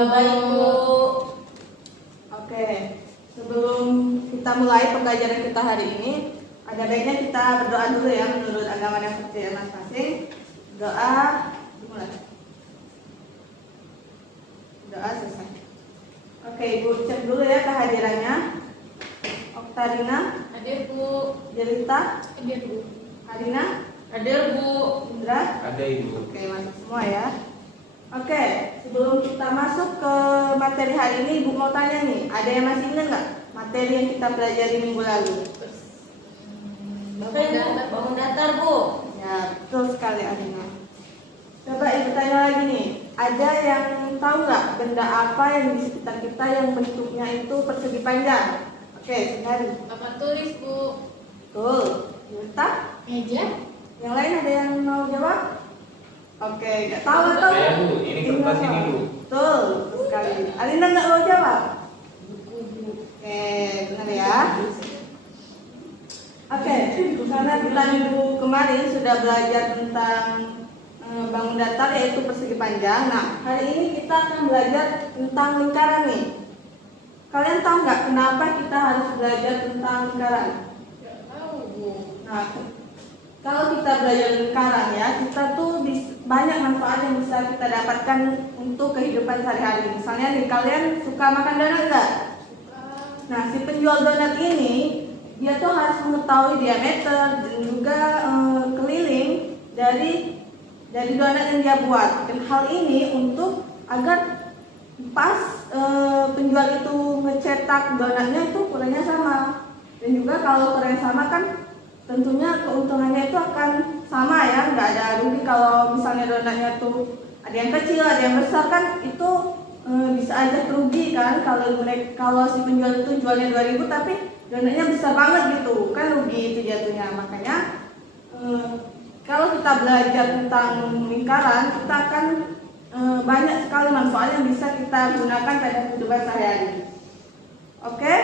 Baik, Bu. Oke, sebelum kita mulai pembelajaran kita hari ini, ada baiknya kita berdoa dulu ya menurut agama yang percaya masing-masing. Doa dimulai. Doa selesai. Oke, Ibu cek dulu ya kehadirannya. Oktarina, Hadir, Bu. Jelita, Hadir, Bu. Harina, Hadir, Bu. Indra. Ada Ibu. Oke, masuk semua ya. Oke, sebelum kita masuk ke materi hari ini, Ibu mau tanya nih, ada yang masih ingat nggak materi yang kita pelajari minggu lalu? Bangun datar, Bu. Ya, betul sekali Arina. Coba Ibu tanya lagi nih, ada yang tahu nggak benda apa yang di sekitar kita yang bentuknya itu persegi panjang? Oke, sekali. Papan tulis, Bu. Betul. Yulta? Meja. Yang lain ada yang mau jawab? Oke, nggak tahu atau? Saya Bu, ini kertas ini Bu. Betul, betul sekali. Alina nggak mau jawab? Buku, Bu. Oke, benar ya. Oke, karena kita minggu kemarin sudah belajar tentang bangun datar yaitu persegi panjang. Nah, hari ini kita akan belajar tentang lingkaran nih. Kalian tahu nggak kenapa kita harus belajar tentang lingkaran? Nggak tahu, Bu. Nah, kalau kita belajar lingkaran ya, kita tuh banyak manfaat yang bisa kita dapatkan untuk kehidupan sehari-hari. Misalnya nih, kalian suka makan donat nggak? Suka. Nah, si penjual donat ini dia tuh harus mengetahui diameter dan juga keliling dari donat yang dia buat. Dan hal ini untuk agar pas penjual itu mencetak donatnya itu ukurannya sama. Dan juga kalau ukurannya sama kan tentunya keuntungannya itu akan sama ya, nggak ada rugi kalau misalnya donatnya tuh ada yang kecil, ada yang besar kan itu bisa aja rugi kan kalau si penjual itu jualnya 2.000 tapi donatnya besar banget gitu kan rugi itu jatuhnya. Makanya kalau kita belajar tentang lingkaran kita akan banyak sekali manfaat yang bisa kita gunakan pada kehidupan sehari-hari. Oke?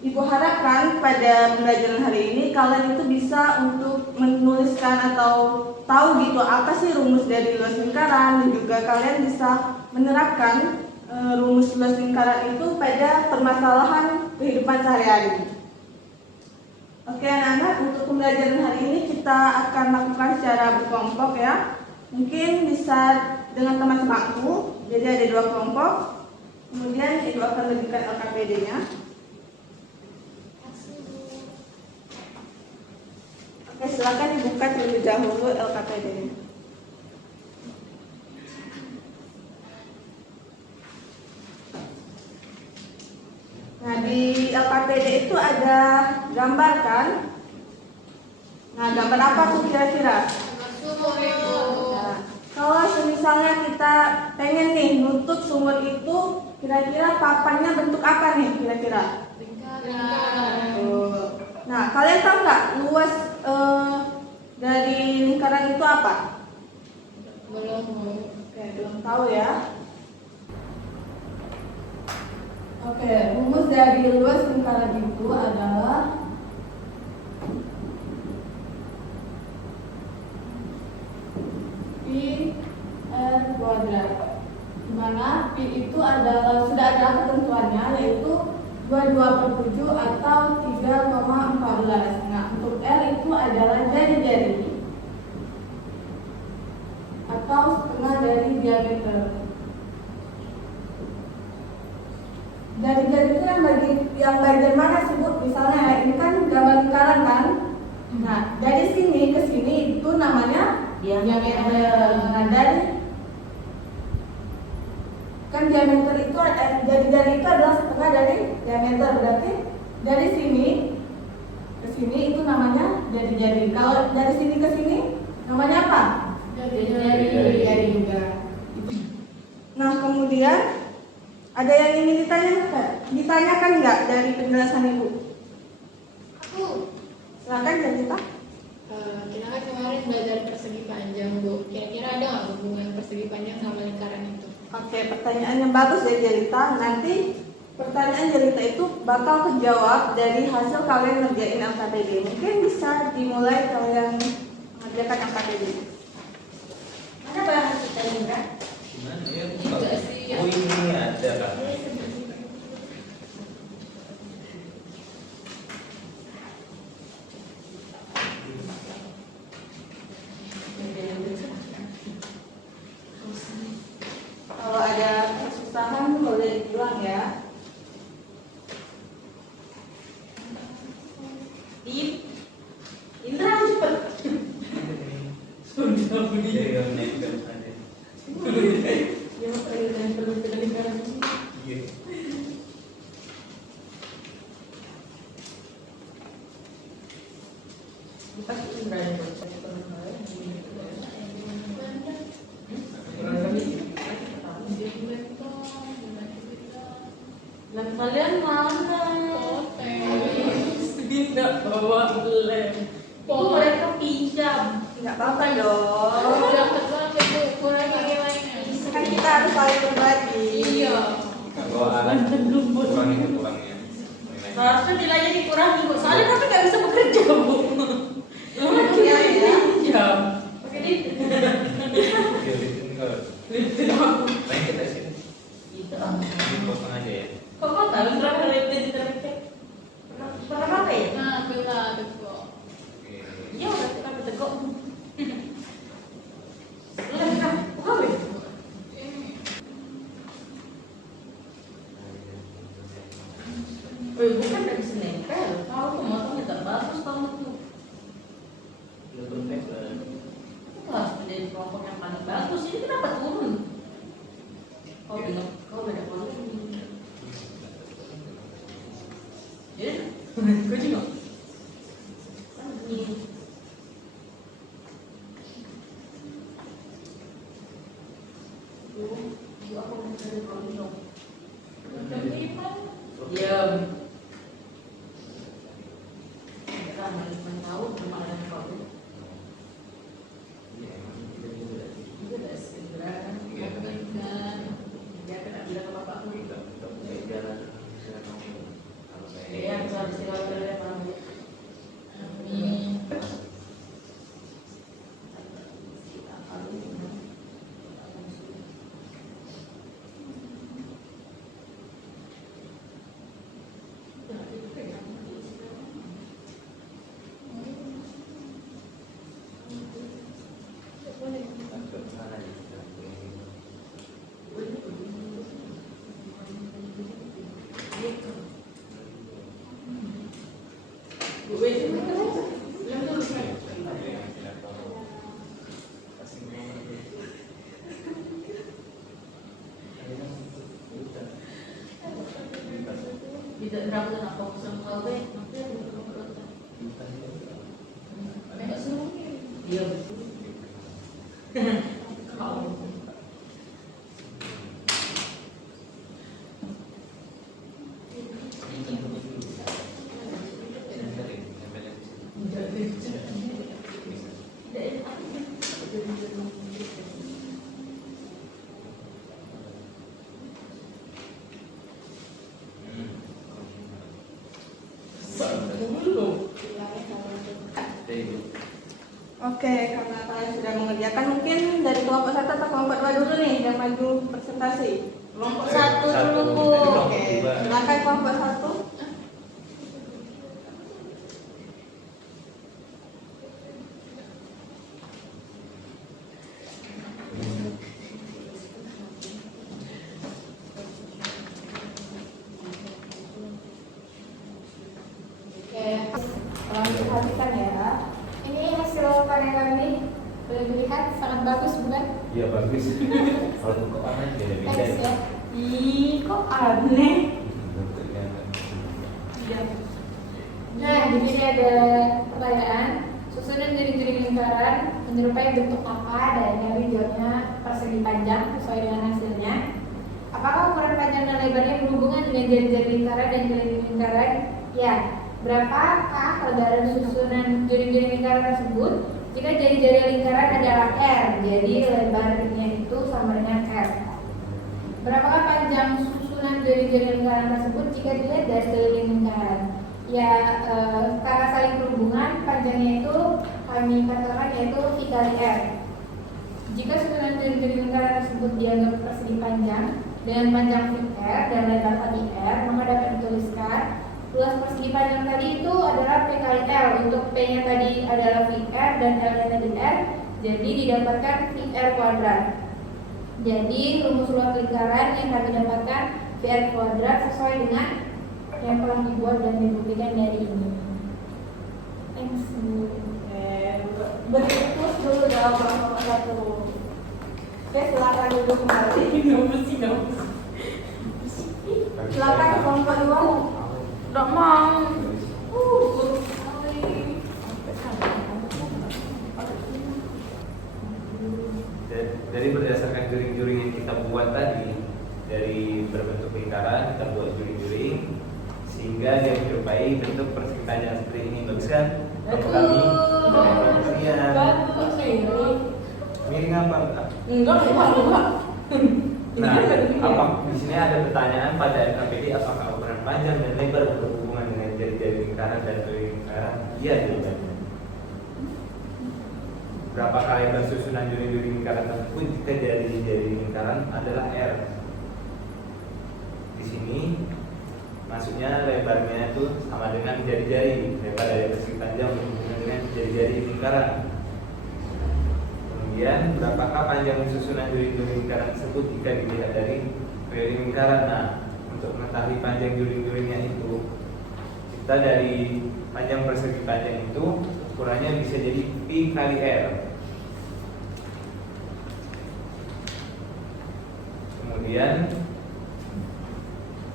Ibu harapkan pada pembelajaran hari ini kalian itu bisa untuk menuliskan atau tahu gitu apa sih rumus dari luas lingkaran, dan juga kalian bisa menerapkan rumus luas lingkaran itu pada permasalahan kehidupan sehari-hari. Oke anak-anak, untuk pembelajaran hari ini kita akan lakukan secara berkelompok ya. Mungkin bisa dengan teman sebangku, jadi ada 2 kelompok. Kemudian Ibu akan berikan LKPD-nya. Oke, silakan dibuka terlebih dahulu LKPD-nya. Nah, di LKPD itu ada gambar kan? Nah, gambar apa tuh kira-kira? Sumur, Bu. Nah, kalau misalnya kita pengen nih nutup sumur itu, kira-kira papannya bentuk apa nih kira-kira? Lingkaran. Nah, kalian tahu nggak luas dari lingkaran itu apa? Belum, Bu. Oke, belum tahu ya. Oke, rumus dari luas lingkaran itu adalah Pi R kuadrat. Di mana Pi itu adalah sudah ada ketentuannya yaitu 22/7 atau 3,14. Nah, untuk R itu adalah jari-jari atau setengah dari diameter. Jari-jari itu yang bagian mana sih Bu? Misalnya ini kan gambar lingkaran kan? Nah, dari sini ke sini itu namanya diameter. Nah, dari kan diameter itu jari-jari itu adalah setengah dari diameter, berarti dari sini ke sini itu namanya jari-jari. Kalau dari sini ke sini namanya apa? Jari-jari juga. Nah, kemudian ada yang ingin ditanyakan nggak dari penjelasan Ibu? Aku. Silakan Jelita. Kita kan kemarin belajar persegi panjang, Bu. Kira-kira ada nggak hubungan persegi panjang sama lingkaran itu? Oke, pertanyaan yang bagus dari Jelita. Nanti pertanyaan Jelita itu bakal kejawab dari hasil kalian ngerjain LKPD. Mungkin bisa dimulai kalian mengerjakan LKPD. Mana bahasa kita Indra? Gimana ya? Juga sih. Oh ini ya. Indra cepet. Sudah beli. Iya, nempel aja. Ya perlu nempel ke lingkaran ini. Iya. Bukan Indra yang berarti lem kalian mana? Tidak bawa lem. Oh, mereka pinjam. Nggak apa-apa dong. Dapat banget tuh, kurang lagi. Kan kita harus saling berbagi. Iya. Kalau alat kurangnya. Seharusnya nilainya dikurangi bu. Soalnya kami nggak bisa bekerja bu. Iya ya. Pinjam. Oke nih. Lain kita sini. Gitu. Potong aja ya. Kok kau tahu berapa liptin terpikir? Pernah pakai ya? Nah, betul, betul. Iya udah kita bertegok. Lem kan? Bukan weh. Bukan dari senempel. Tahu pemotongnya tak bagus kamu tuh. Itu harus menjadi kelompok yang paling bagus. Ini kenapa turun? Kau beda kelompok. Ya, kau juga. Kan begini. Aku mau cari kelompok. Diam. Kita cuma tahu cuma ada yang kau. Itu dah segera kan. Dia kena bilang ke bapakku. Ya, bisa istilah kalian paham. Amin. Tidak berapa nak fokus sama kau deh, nanti aku berkata. Ada suruh? Iya. Kau. Oke, karena kalian sudah mengerjakan, mungkin dari kelompok 1 atau kelompok 2 dulu nih yang maju presentasi. Kelompok 1 dulu bu. Oke, silakan kelompok 1. Oke, tolong diperhatikan ya. Ini hasil panen kami. Boleh dilihat sangat bagus bukan? Iya bagus. Kalau kok aneh beda-beda. Thanks ya. Ih, kok aneh? Bentuknya. Nah, di sini ada pertanyaan. Susunan jaring-jaring lingkaran menyerupai bentuk apa dan nyari jawabnya persegi panjang sesuai dengan hasilnya. Apakah ukuran panjang dan lebarnya berhubungan dengan jaring-jaring lingkaran dan keliling lingkaran? Ya. Berapakah lebaran susunan jaring-jaring lingkaran tersebut? Jika jari-jari lingkaran adalah R, jadi lebarnya itu sama dengan R. Berapakah panjang susunan jari-jari lingkaran tersebut jika dilihat dari keliling lingkaran? Ya, karena saling berhubungan, panjangnya itu kami katakan yaitu V kali R. Jika susunan jari-jari lingkaran tersebut dianggap persegi panjang dengan panjang V R dan lebar kali R, maka dapat dituliskan luas persegi panjang tadi itu adalah P kali L. Untuk P-nya tadi adalah VR dan L-nya tadi R, jadi didapatkan VR kuadrat. Jadi rumus luas lingkaran yang kami dapatkan V VR kuadrat sesuai dengan yang telah dibuat dan dibuktikan dari ini. Thanks. Beri plus dulu dalam kelompok 1. Oke, silakan duduk kembali. Silakan kelompok 2. Nggak mau. Dari berdasarkan juring-juring yang kita buat tadi, dari berbentuk lingkaran kita buat juring-juring sehingga dia menyerupai bentuk persegi panjang seperti ini. Bagus kan? Kami miring apa? Enggak. Nah, apa di sini ada pertanyaan pada NKPD, apakah ukuran panjang dan lebar berhubungan dengan jari-jari lingkaran dan juring lingkaran? Iya, jawabannya. Berapa kali susunan juring-juring lingkaran tersebut jika jari-jari lingkaran adalah R? Di sini maksudnya lebarnya itu sama dengan jari-jari, lebar dari persegi panjang berhubungan dengan jari-jari lingkaran. Kemudian berapakah panjang susunan juring-juring lingkaran tersebut jika dilihat dari juring lingkaran? Nah, untuk mengetahui panjang juring-juringnya itu, kita dari panjang persegi panjang itu ukurannya bisa jadi Pi kali R. Kemudian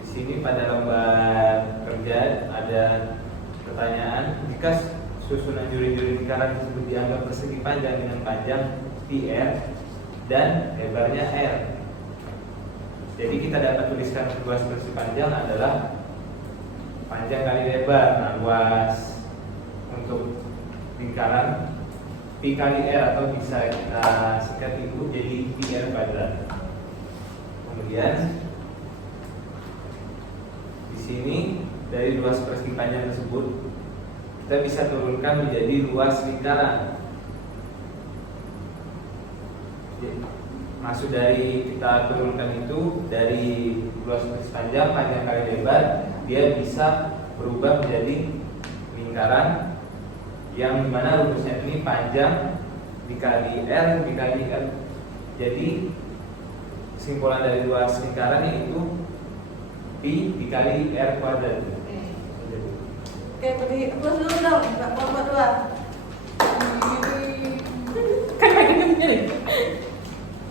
di sini pada lembar kerja ada pertanyaan, jika susunan juring-juring lingkaran tersebut dianggap persegi panjang dengan panjang PR dan lebarnya R. Jadi kita dapat tuliskan luas persegi panjang adalah panjang kali lebar. Nah, luas untuk lingkaran Pi kali R atau bisa kita singkat itu jadi PR kuadrat. Kemudian di sini dari luas persegi panjang tersebut kita bisa turunkan menjadi luas lingkaran. Maksud dari kita turunkan itu dari luas persegi panjang, panjang kali lebar, dia bisa berubah menjadi lingkaran yang dimana rumusnya ini panjang dikali R dikali R. Jadi kesimpulan dari luas lingkaran yaitu Pi dikali R kuadrat. Oke, beri plus dulu dong, kelompok 2. Kan pengen sendiri.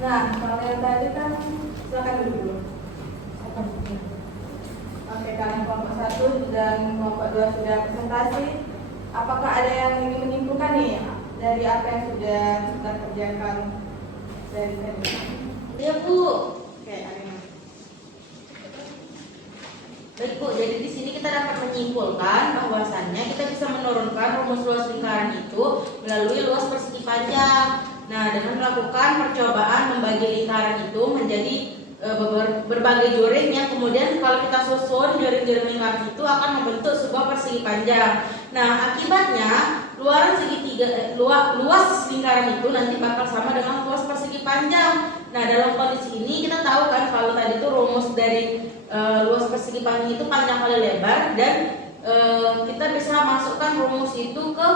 Nah, kalau yang tadi kan silakan dulu. Oke, kalian kelompok 1 dan kelompok 2 sudah presentasi. Apakah ada yang ingin menyimpulkan nih dari apa yang sudah kita kerjakan dari tadi? Iya Bu. Oke, Arina. Baik Bu, jadi di sini kita dapat menyimpulkan bahwasannya kita bisa menurunkan rumus luas lingkaran itu melalui luas persegi panjang. Nah, dengan melakukan percobaan membagi lingkaran itu menjadi berbagai juring yang kemudian kalau kita susun juring-juring lingkaran itu akan membentuk sebuah persegi panjang. Nah, akibatnya luaran segitiga luas lingkaran itu nanti bakal sama dengan luas persegi panjang. Nah, dalam kondisi ini kita tahu kan kalau tadi itu rumus dari luas persegi panjang itu panjang kali lebar dan kita bisa masukkan rumus itu ke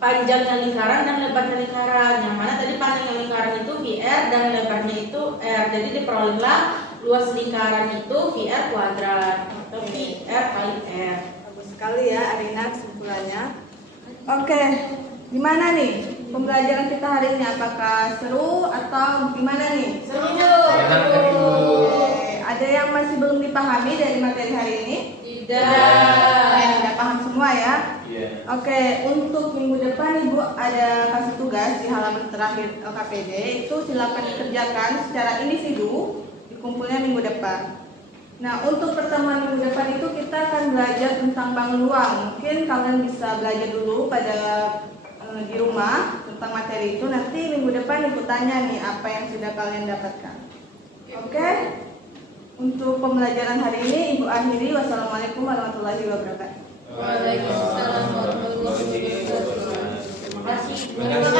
panjangnya lingkaran dan lebarnya lingkaran. Yang mana tadi panjangnya lingkaran itu VR dan lebarnya itu R. Jadi diperolehlah luas lingkaran itu VR kuadrat atau VR kali R. Bagus sekali ya Arina kesimpulannya. Oke, gimana nih pembelajaran kita hari ini? Apakah seru atau gimana nih? Seru. Oke, ada yang masih belum dipahami dari materi hari ini? Tidak. Sudah paham semua ya? Iya. Oke, untuk minggu depan Ibu ada kasih tugas di halaman terakhir LKPD. Itu silakan dikerjakan secara individu, dikumpulnya minggu depan. Nah, untuk pertemuan minggu depan itu kita akan belajar tentang bangun ruang. Mungkin kalian bisa belajar dulu pada di rumah tentang materi itu. Nanti minggu depan Ibu tanya nih apa yang sudah kalian dapatkan. Oke? Untuk pembelajaran hari ini Ibu akhiri. Wassalamualaikum warahmatullahi wabarakatuh. Waalaikumsalam warahmatullahi wabarakatuh. Terima kasih. Terima kasih.